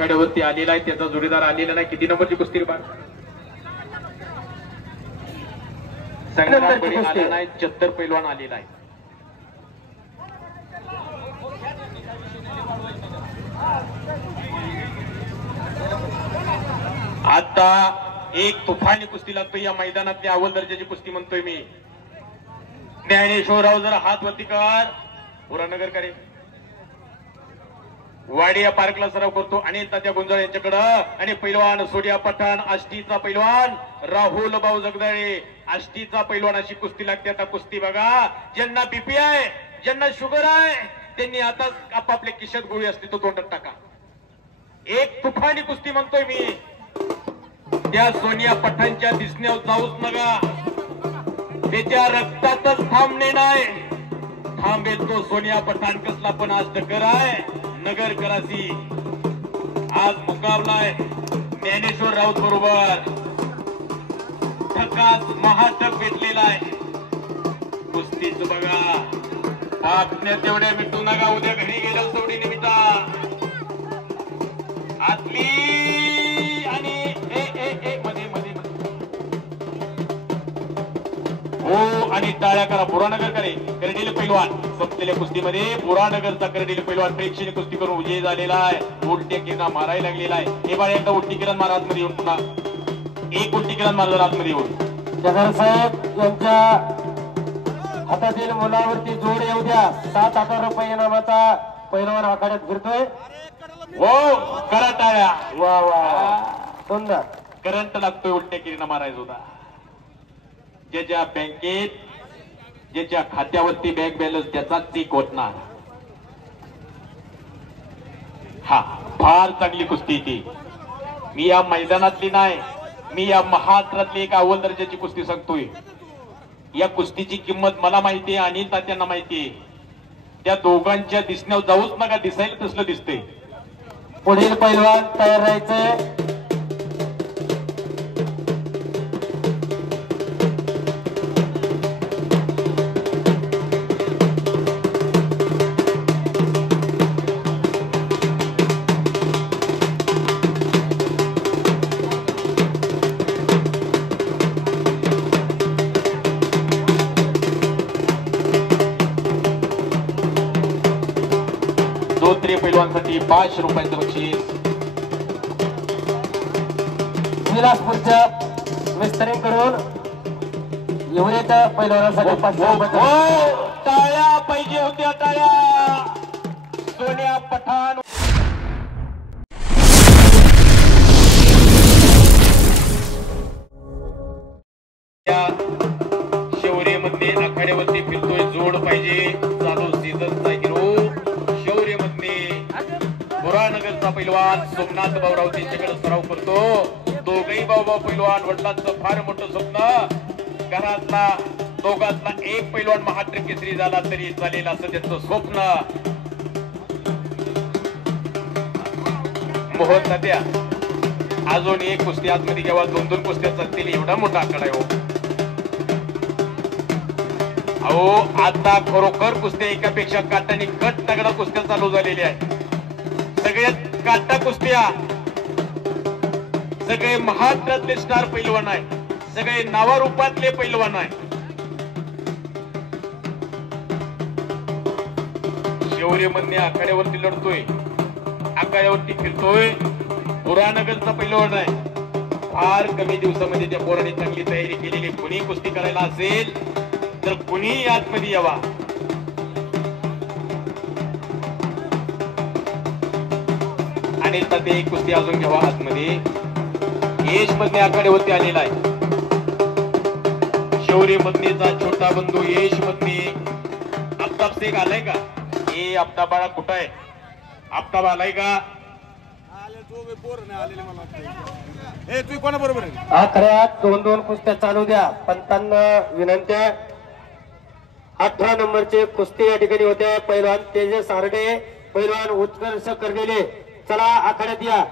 आखाड्यावरती आलेला आहे, त्याचा जोडीदार आलेला नाही. किती नंबरची कुस्ती बार संग्राम आला नाही, 74 पैलवान आलेला आहे. आता एक तुफानी कुस्ती लागतोय या मैदानातली अव्वल दर्जाची कुस्ती म्हणतोय मी. ज्ञानेश्वरराव जरा हात वरती कर, पुरानगर करे वाडिया पार्कला सराव करतो अनिल तात्या गुंजाळ यांच्याकडं. आणि पैलवान सोडिया पठाण आष्टीचा पैलवान राहुल भाऊ जगदाळे आष्टीचा पैलवान. अशी कुस्ती लागते. आता कुस्ती बघा, ज्यांना बीपी आहे, ज्यांना शुगर आहे, त्यांनी आता आपापले खिशात गोळी असली तो तोंडात टाका. एक तुफानी कुस्ती म्हणतोय मी. त्या सोनिया पठाणच्या दिसण्यावर जाऊच नका, त्याच्या रक्तातच थांबणे नाही. थांबेल तो सोनिया पठाण कसला पण आज टक्कर आहे नगर करासी. आज मुकाबला आहे ज्ञानेश्वर राऊत बरोबर. ठकात महाटक भेटलेला आहे. कुस्तीच बघा, आपल्या तेवढ्या मिटू नका, उद्या घरी गेल्यावर तेवढी मिटा. आतली आणि मध्ये मध्ये हो आणि टाळ्या करा. बुरानगर करे करडील पैलवान संपलेल्या कुस्तीमध्ये बुरानगरचा करडील पैलवान प्रेक्षणीय कुस्ती करून विजयी झालेला आहे. उलट्या किरणा मारायला लागलेला आहे. हे बाळ एकदा उलटी किरण मारा आतमध्ये येऊन, पुन्हा एक उलटी किरण मारलं आतमध्ये येऊन. जगर साहेब यांच्या हातातील मुलावरती जोड येऊ द्या. 7,000 रुपये इनामाचा पैलवान आखाड्यात फिरतोय. हो करा टाळ्या. वा वा सुंदर. करंट लागतोय, उलट्या किरणा मारायचा होता. ज्याच्या बँकेत ज्याच्या खात्यावरती बँक बॅलन्स त्याचाच चेक होतणार. हा फार चांगली कुस्ती ती. मी या मैदानातली नाही, मी या महाराष्ट्रातली एक अव्वल दर्जाची कुस्ती सांगतोय. या कुस्तीची किंमत मला माहितीये, अनिल तात्यांना माहितीये. त्या दोघांच्या दिसण्यावर जाऊच नका, दिसायला तसलं दिसतंय. पुढील पैलवान तयार राहायचंय. पैलवानसाठी 500 रुपयांचं बक्षीस. विलासपूरच्या विस्तरण करून एवढेच पैलवानासाठी 500 रुपये. टाळ्या पाहिजे होत्या, टाळ्या. सोनिया पठाण शौर्यमध्ये आखाड्यावरती फिरतोय. जोड पाहिजे. चालू सीझनचा हिरो बुरानगरचा पैलवान सोमनाथ भाऊराव त्यांच्याकडे सराव करतो. दोघही भाऊ पैलवान. वडिलांचं फार मोठं स्वप्न, घरातला दोघातला एक पैलवान महाराष्ट्र केसरी झाला तरी चालेल असं त्यांचं स्वप्न. मोहन तात्या अजून एक कुस्ती आतमध्ये घ्यावा, 2-2 कुस्त्या चालतील, एवढा मोठा आकडा आहे हो. अहो आता खरोखर कुस्त्या एकापेक्षा काटाने कट तगडा कुस्त्या चालू झालेल्या आहेत. सगळ्यात काटा कुस्त्या, सगळे महाराष्ट्रातले स्टार पैलवान आहे, सगळे नावारूपातले पैलवान आहे. शौर्यमधने आखाड्यावरती लढतोय, आखाड्यावरती फिरतोय. बुरानगरचा पैलवान आहे. फार कमी दिवसामध्ये त्या पोराने चांगली तयारी केलेली. कुणी कुस्ती करायला असेल तर कुणी आतमध्ये यावा. आणि ते कुस्ती अजून घ्यावा आतमध्ये. यश मधने आखाड्यावरती आलेला आहे. शौर्य मधनेचा छोटा बंधू यश मधने. आफताब शेख आलाय का? हे आफताबाळा कुठं आहे? आफताब आलाय का? आखाड्यात 2-2 कुस्त्या चालू द्या. पंतांना विनंती. 18 नंबरचे कुस्ती या ठिकाणी होते. पैलवान तेजस आरडे, पैलवान उत्कर्ष करडेले, चला आखाड्यात या.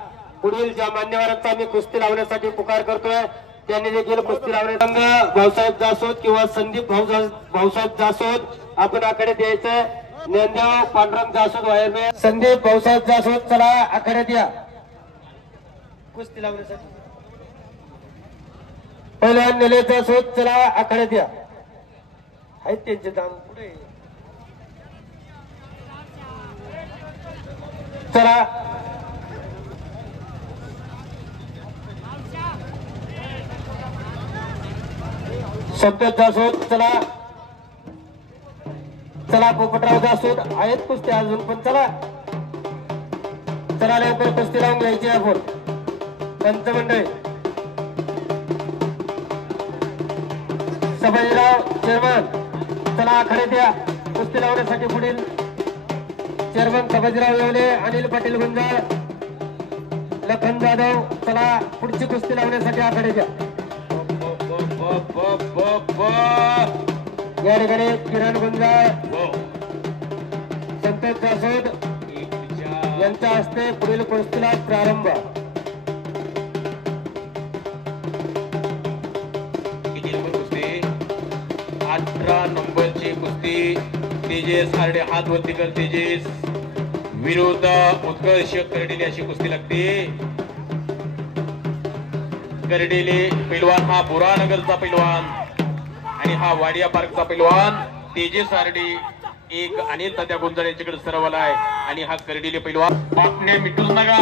पुढील ज्या मान्यवरांचा मी कुस्ती लावण्यासाठी पुकार करतोय त्यांनी देखील कुस्ती लावण्याचा भाऊसाहेब जासोद किंवा संदीप भाऊसाहेब जासोद आपण आखाड्यात यायचं. ज्ञानदेव पांडुरंग जासोद वायरमॅन, संदीप भाऊसाहेब जासोद चला आखाड्यात या. कुस्ती लावण्यासाठी पहिलवान नेलेचा शोध चला आखाड्यात या आहेत त्यांचे दाम पुढे चला शब्दाचा शोध चला चला पोपटरावचा शोध आहेत कुस्ती अजून पण चला चला लवकर कुस्ती लावून घ्यायची आपण पंचमंडळी सभाजीराव चेअरमन चला आखाड्यात या कुस्ती लावण्यासाठी पुढील चेअरमन सभाजीराव येवले अनिल पाटील गुंजाळ लखन जाधव चला पुढची कुस्ती लावण्यासाठी आखाड्यात या या ठिकाणी किरण गुंजाळ संतोष जासोद यांच्या हस्ते पुढील कुस्तीला प्रारंभ 18 नंबरची कुस्ती तेजस हार्डे हात वरती कर तेजस विरुद्ध उत्कर्ष करडेले अशी कुस्ती लागते करडेले पैलवान हा बुरानगरचा पैलवान आणि हा वाडिया पार्कचा पैलवान तेजस हार्डे एक अनिल तात्या गुंजाळ यांच्याकडे सरवला आहे आणि हा करडेले पैलवान पापण्या मिटूच नका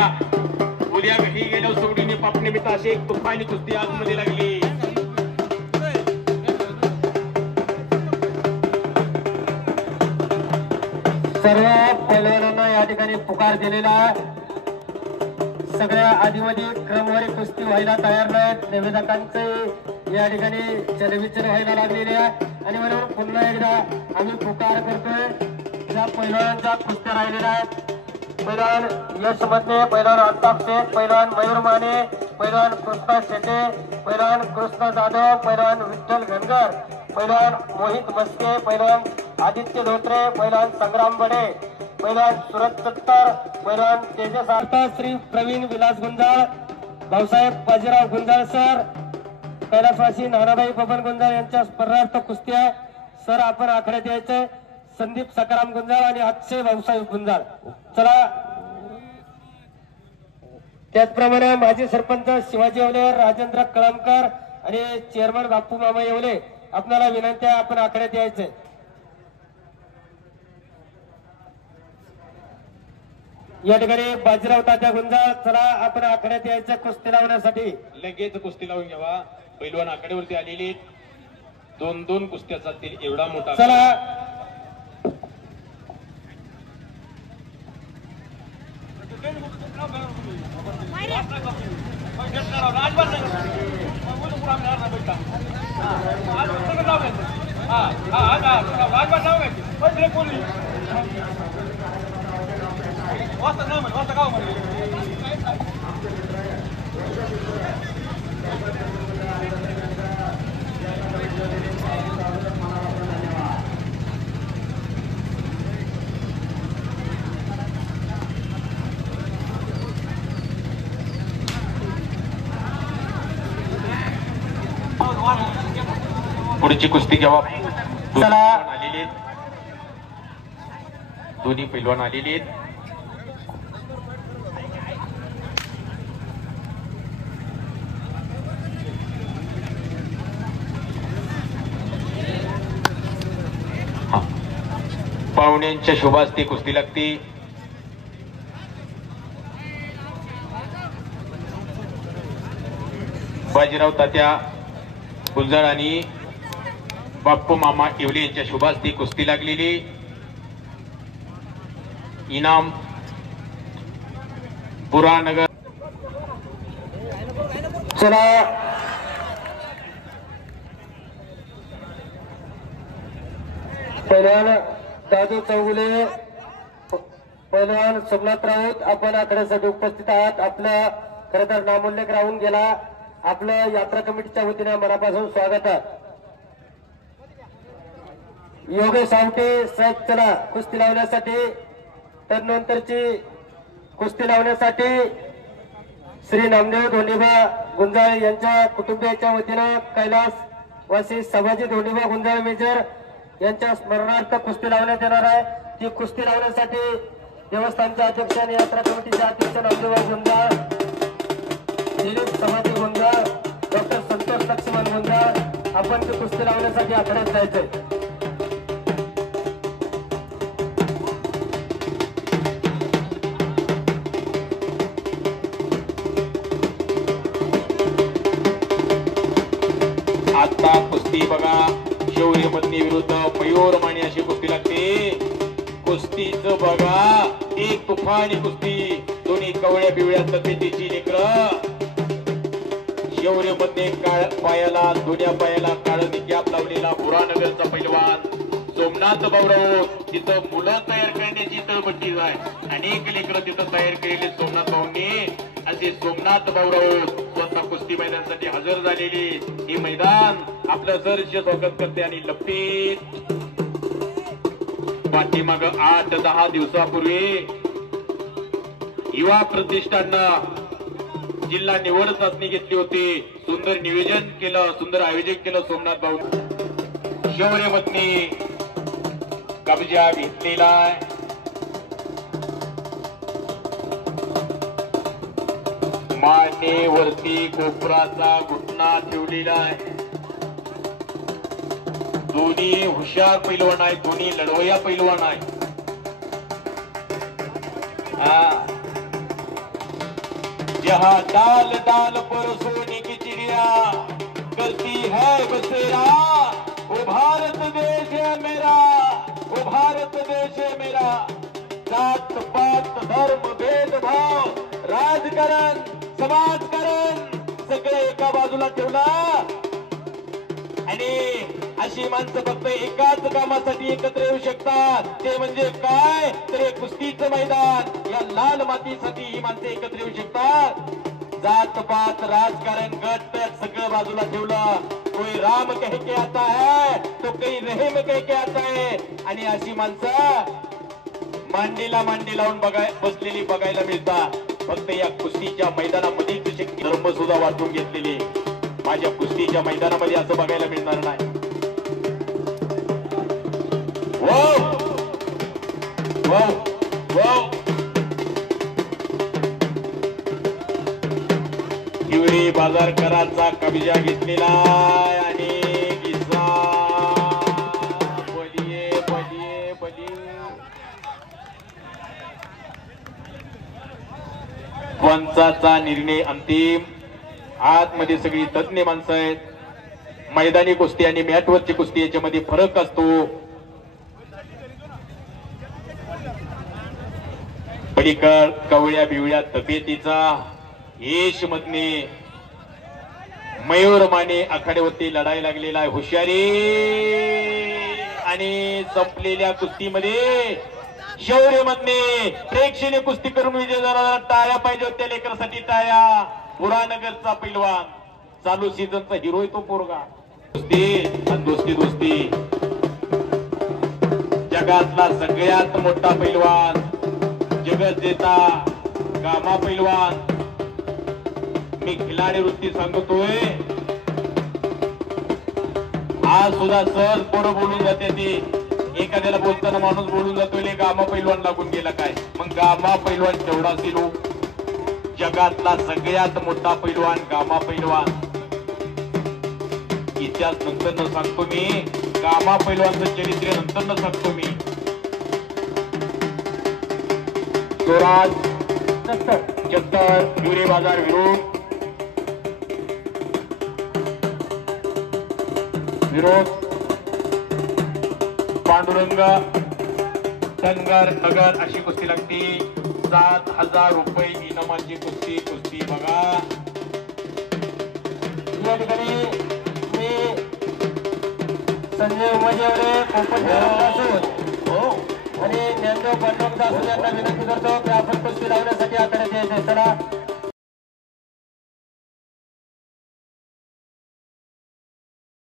उद्या ही गेल्या सोडीने पापण्या मिटा अशी एक तुफानी कुस्ती आतमध्ये लागली सर्व पैलवानांना या ठिकाणी पुकार दिलेला सगळ्या आधीमध्ये क्रमवारी कुस्ती व्हायला तयार नाहीत निवेदकांचे या ठिकाणी चलविचल व्हायला लागलेले आहे आणि म्हणून पुन्हा एकदा आम्ही पुकार करतोय ज्या पैलवानांच्या कुस्त्या राहिलेल्या आहेत पैलवान यश मधने पैलवान अल्ताफ शेख पैलवान मयूर माने पैलवान कृष्णा शेटे पैलवान कृष्णा जाधव पैलवान विठ्ठल घनगर पैलवान मोहित मस्के पैलवान आदित्य धोत्रे पैलवान संग्राम बडे पैलवान सुरत सत्तर पैलवान तेजस आर्ता श्री प्रवीण विलास गुंजाळ भाऊसाहेब बाजीराव गुंजाळ सर कैलासवासी नानाबाई बबन गुंजाळ यांच्या स्पर्धार्थ कुस्त्या सर आपण आखाड्यात यायचे संदीप सकाराम गुंजाळ आणि अक्षय भाऊसाहेब गुंजाळ चला त्याचप्रमाणे माजी सरपंच शिवाजी येवले राजेंद्र कळमकर आणि चेअरमन बापू मामा येवले आपल्याला विनंती आहे आपण आखाड्यात यायचे या ठिकाणी बाजीराव तात्या गुंजाळ चला आपण आखाड्यात यायचं कुस्ती लावण्यासाठी लगेच कुस्ती लावून घ्यावा पैलवान आकडेवरती आलेली 2-2 कुस्त्या चालतील एवढा मोठा चला पुढची कुस्ती घ्यावा चला आलेली दोन्ही पैलवान आलेली पाहुण्यांच्या शोभास्ते कुस्ती लागते बाजीराव तात्या गुंजाळ आणि बाप्पू मामा येवले यांच्या शुभास्ती कुस्ती लागलेली इनाम बुरानगर चला पैलवान दादू चौगुले पैलवान सोमनाथ राऊत आपण आखाड्यासाठी उपस्थित आहात आपलं खरं तर नामोल्लेख राहून गेला आपलं यात्रा कमिटीच्या वतीने मनापासून स्वागत आहे योगेश आवटे साहेब चला कुस्ती लावण्यासाठी तदनंतरची कुस्ती लावण्यासाठी श्री नामदेव धोंडीबा गुंजाळ यांच्या कुटुंबियाच्या वतीनं कैलास वासी सभाजी धोंडीबा गुंजाळ मेजर यांच्या स्मरणार्थ कुस्ती लावण्यात येणार आहे ती कुस्ती लावण्यासाठी देवस्थानचे अध्यक्ष आणि यात्रा कमिटीचे अध्यक्ष नामदेव गुंजाळ आपण ती कुस्ती लावण्यासाठी आखाड्यात जायचंय. आता कुस्ती बघा, शौर्य मधनी विरुद्ध मयूर माने अशी कुस्ती लागते. कुस्तीच बघा, एक तुफानी कुस्ती, दोन्ही कवळ्या पिवळ्या तब्येतीची लेकरं. शौर्य मध्ये पायाला दोन्या पायाला काळं निकॅप लावलेला बुरानगरचा पैलवान सोमनाथ भाऊराव. तिथं मुलं तयार करण्याची तळमट्टी आहे. अनेक लेकरं तिथं तयार केलेली सोमनाथ भाऊंनी. असे सोमनाथ भाऊराव स्वतः कुस्ती मैदानासाठी हजर झालेली. हे मैदान आपलं सहर्ष स्वागत करते. आणि लपीत पाठीमाग 8-10 दिवसापूर्वी युवा प्रतिष्ठाननं जिल्हा निवड चाचणी घेतली होती. सुंदर नियोजन केलं, सुंदर आयोजन केलं सोमनाथ भाऊ. शौर्य मधनी कब्जा घेतलेला आहे. मानेवरती कोपराचा घुटणा ठेवलेला आहे. दोन्ही हुशार पैलवान आहे, दोन्ही लढवया पैलवान आहे. जहाँ डाल डाल पर सोने की चिड़िया करती है बसेरा, वो भारत देश है मेरा, वो भारत देश है मेरा. जात पात धर्म भेदभाव राजकारण समाजकारण सगळे एका बाजूला ठेवला. आणि अशी माणसं फक्त एकाच कामासाठी एकत्र येऊ शकतात. ते म्हणजे काय, तर हे कुस्तीचं मैदान. या लाल मातीसाठी ही माणसं एकत्र येऊ शकतात. जात पात राजकारण गट सगळं बाजूला ठेवलं. कोई राम कह के आता है तो कोई रहीम कह के आता है. आणि अशी माणसं मांडीला मांडी लावून बसलेली बघायला मिळतात. फक्त या कुस्तीच्या मैदानामध्ये शक्ती धर्म सुद्धा वाटून घेतलेली. माझ्या कुस्तीच्या मैदानामध्ये असं बघायला मिळणार नाही. हिवरी बाजारकरांचा कब्जा घेतलेला आणि किस्सा बलिये बलिये बलिये. पंचाचा निर्णय अंतिम. आतमध्ये सगळी तज्ञ माणसं आहेत. मैदानी कुस्ती आणि मॅटवरची कुस्ती याच्यामध्ये फरक असतो. पलीकड कवळ्या बिवळ्या तब्येतीचा यश मधने मयूर माने आखाड्यावरती लढाई लागलेला आहे. हुशारी आणि संपलेल्या कुस्तीमध्ये शौर्य मधने प्रेक्षणीय कुस्ती करून विजय झाला. टाळ्या पाहिजे होत्या लेकरासाठी, टाळ्या. बुरानगरचा पैलवान, चालू सीझनचा हिरो आहे तो पोरगा. कुस्ती आणि दोस्ती दोस्ती. जगातला सगळ्यात मोठा पैलवान, जगत जेता गामा पैलवान. मी खिलाडी वृत्ती सांगतोय. आज सुद्धा सहज पोरं बोलून जाते. ते एखाद्याला बोलताना माणूस बोलून जातोय, गामा पैलवान लागून गेला काय. मग गामा पैलवान तेवढा असेल. जगातला सगळ्यात मोठा पैलवान गामा पैलवान. इतिहास नंतर न सांगतो मी. गामा पैलवानचं चरित्र नंतर न सांगतो मी. स्वराज चत्तर हिवरी बाजार विरोध पांडुरंग धनगर नगर अशी कुस्ती लागते. 7,000 रुपये इनामाची कुस्ती. कुस्ती बघा. या ठिकाणी मी संजय उमाजेवरे आणि ज्ञानदेव पांडुरंग दास यांना विनंती करतो की आपण कुस्ती लावण्यासाठी आखाड्यात यायचे. चला.